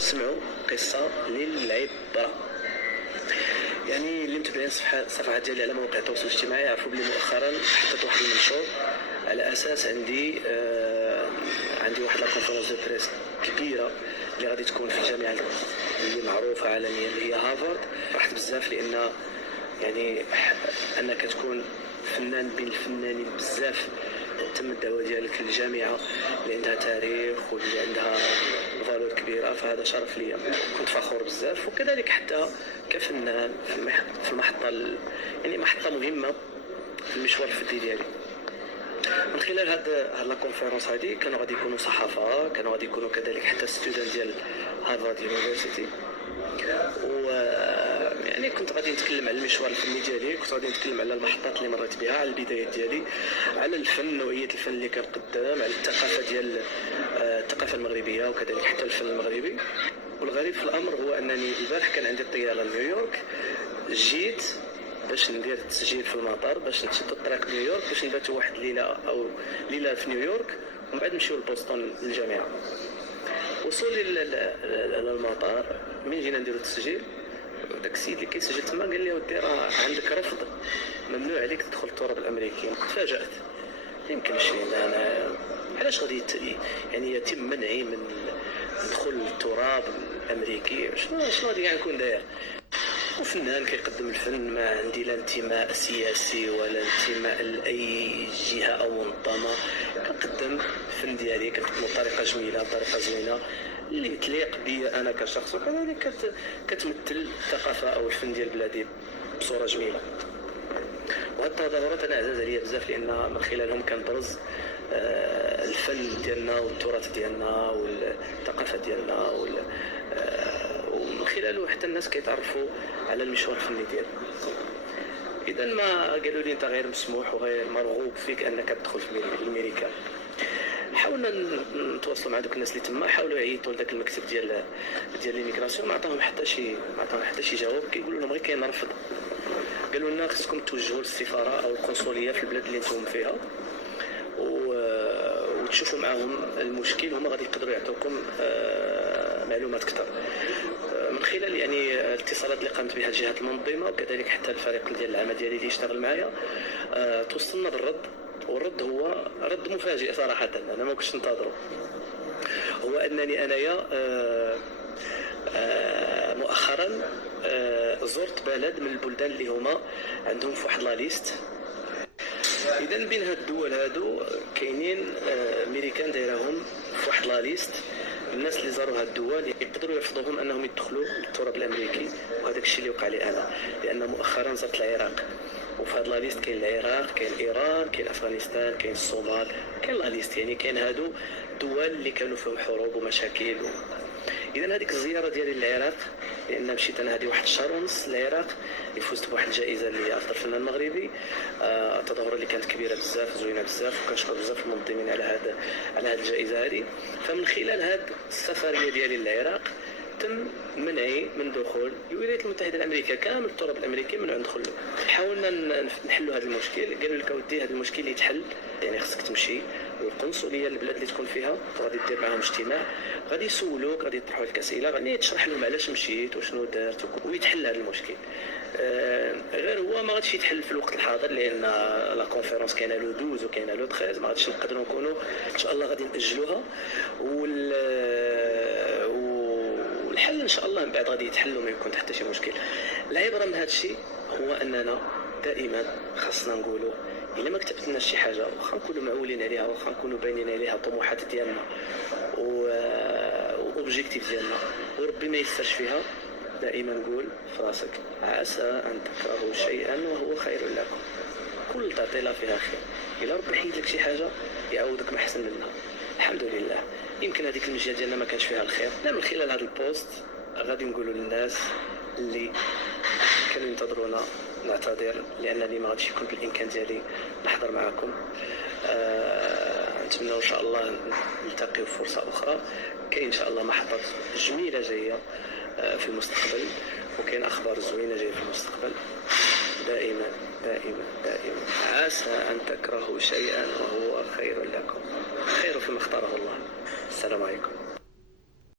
سمعوا قصه للعبره. يعني اللي متابعين الصفحه ديالي على مواقع التواصل الاجتماعي يعرفوا بلي مؤخرا حطيت واحد المنشور على اساس عندي واحد لا كونفرنس دو بريس كبيره اللي غادي تكون في الجامعه اللي معروفه عالميا اللي هي هارفارد. فرحت بزاف لان يعني انك تكون فنان بين الفنانين بزاف، تم الدعوه ديالك للجامعه اللي عندها تاريخ واللي عندها فالور كبيره، فهذا شرف ليا، كنت فخور بزاف. وكذلك حتى كفنان في المحطه يعني محطه مهمه في المشوار الفني ديالي. من خلال هاد لا كونفيرونس هادي كانوا غادي يكونوا صحافه، كانوا غادي يكونوا كذلك حتى ستودنت ديال هارفارد يونيفرسيتي، و يعني كنت غادي نتكلم على المشوار الفني ديالي، كنت غادي نتكلم على المحطات اللي مريت بها، على البدايات ديالي، على الفن، نوعيه الفن اللي كنقدم، على الثقافه ديال الثقافه المغربيه وكذلك حتى الفن المغربي. والغريب في الامر هو انني البارح كان عندي الطياره لنيويورك، جيت باش ندير التسجيل في المطار باش نشد الطريق لنيويورك باش نباتوا واحد الليله او ليله في نيويورك ومن بعد نمشيو لبوسطن للجامعه. وصولي للمطار من جينا نديروا التسجيل، داك السيد اللي كيسجل تما قال لي ودي راه عندك رفض، ممنوع عليك تدخل التراب الامريكي. تفاجات، يمكنش انا علاش غادي يعني يتم منعي من دخول التراب الامريكي؟ شنو غادي نكون داير؟ وفنان كيقدم الفن، ما عندي لا انتماء سياسي ولا انتماء لاي جهه او منظمه، كنقدم الفن ديالي، كنقدمو بطريقه جميله بطريقه زوينه اللي تليق بي انا كشخص، وكذلك كتمثل الثقافه او الفن ديال بلادي بصوره جميله. وهاد التظاهرات انا عزاز عليا بزاف لان من خلالهم كنبرز الفن ديالنا والتراث ديالنا والثقافه ديالنا ومن خلاله حتى الناس كيتعرفوا على المشوار الفني ديالنا. اذا ما قالوا لي انت غير مسموح وغير مرغوب فيك انك تدخل في امريكا، حاولنا نتواصلوا مع دوك الناس اللي تما، حاولوا يعيطوا لذاك المكتب ديال ليميغراسيون، ما عطاهم حتى شي جواب، كيقولوا لهم غير كاين رفض. قالوا لنا خصكم توجهوا للسفاره او القنصليه في البلاد اللي نتوما فيها وتشوفوا معهم المشكل، هما غادي يقدروا يعطوكم معلومات اكثر. من خلال يعني الاتصالات اللي قامت بها الجهات المنظمه وكذلك حتى الفريق ديال العمل ديالي اللي يشتغل معايا، توصلنا بالرد، والرد هو رد مفاجئ صراحه، انا ما كنتش ننتظره. هو انني انايا مؤخرا زرت بلد من البلدان اللي هما عندهم في واحد لا ليست. اذا بين هاد الدول هادو كاينين امريكان دايرهم في واحد لا ليست، الناس اللي زاروا هاد الدول يقدروا يرفضوهم انهم يدخلوا للتراب الامريكي. وهذاك الشيء اللي وقع لي انا، لان مؤخرا زرت العراق، وفي هاد لا ليست كاين العراق، كاين ايران، كاين افغانستان، كاين الصومال، كاين لا ليست، يعني كاين هادو دول اللي كانوا فيهم حروب ومشاكل. اذا هذيك الزياره ديالي للعراق، لان مشيت انا هذه واحد الشهر ونص للعراق، اللي فزت بواحد الجائزه اللي افضل فنان مغربي. التظاهره اللي كانت كبيره بزاف، زوينه بزاف، وكنشكر بزاف المنظمين على هذه الجائزه هذه. فمن خلال هذه السفريه ديالي للعراق تم منعي من دخول الولايات المتحده الامريكيه كامل، التراب الامريكي منعوا ندخل له. حاولنا نحلوا هذا المشكل، قالوا لك اودي هذا المشكل يتحل، يعني خصك تمشي للقنصليه البلاد اللي تكون فيها، غادي دير معاهم اجتماع، غادي يسولوك، غادي يطرحوا لك اسئله، غادي تشرح لهم علاش مشيت وشنو درت ويتحل هذا المشكل. غير هو ما غاديش يتحل في الوقت الحاضر، لان لا كونفيرونس كاينه لو 12 وكاينه لو 13، ما غاديش نقدروا نكونوا ان شاء الله غادي ناجلوها، والحل ان شاء الله من بعد غادي يتحل وما يكون حتى شي مشكل. العبره من هذا الشيء هو اننا دائما خاصنا نقولوا الا ما كتبت لنا شي حاجه، واخا نكونوا معولين عليها، واخا نكونوا باينين عليها الطموحات ديالنا واوبجيكتيف ديالنا، وربي ما يسرش فيها، دائما نقول في راسك عسى ان تكرهوا شيئا وهو خير لكم، كل تعطيله فيها خير. الا ربي حيد لك شي حاجه يعوضك ما احسن منها، الحمد لله. يمكن هذيك المجال ديالنا ما كانش فيها الخير. لا، من خلال هذا البوست غادي نقولوا للناس اللي كانوا ينتظرونا نعتذر، لانني ما غاديش يكون بالامكان ديالي نحضر معكم. نتمنى ان شاء الله نلتقيو في فرصه اخرى. كاين ان شاء الله محطات جميله جايه في المستقبل، وكاين اخبار زوينه جايه في المستقبل. دائما دائما دائما عسى ان تكرهوا شيئا وهو خير لكم، خير فيما اختاره الله. السلام عليكم.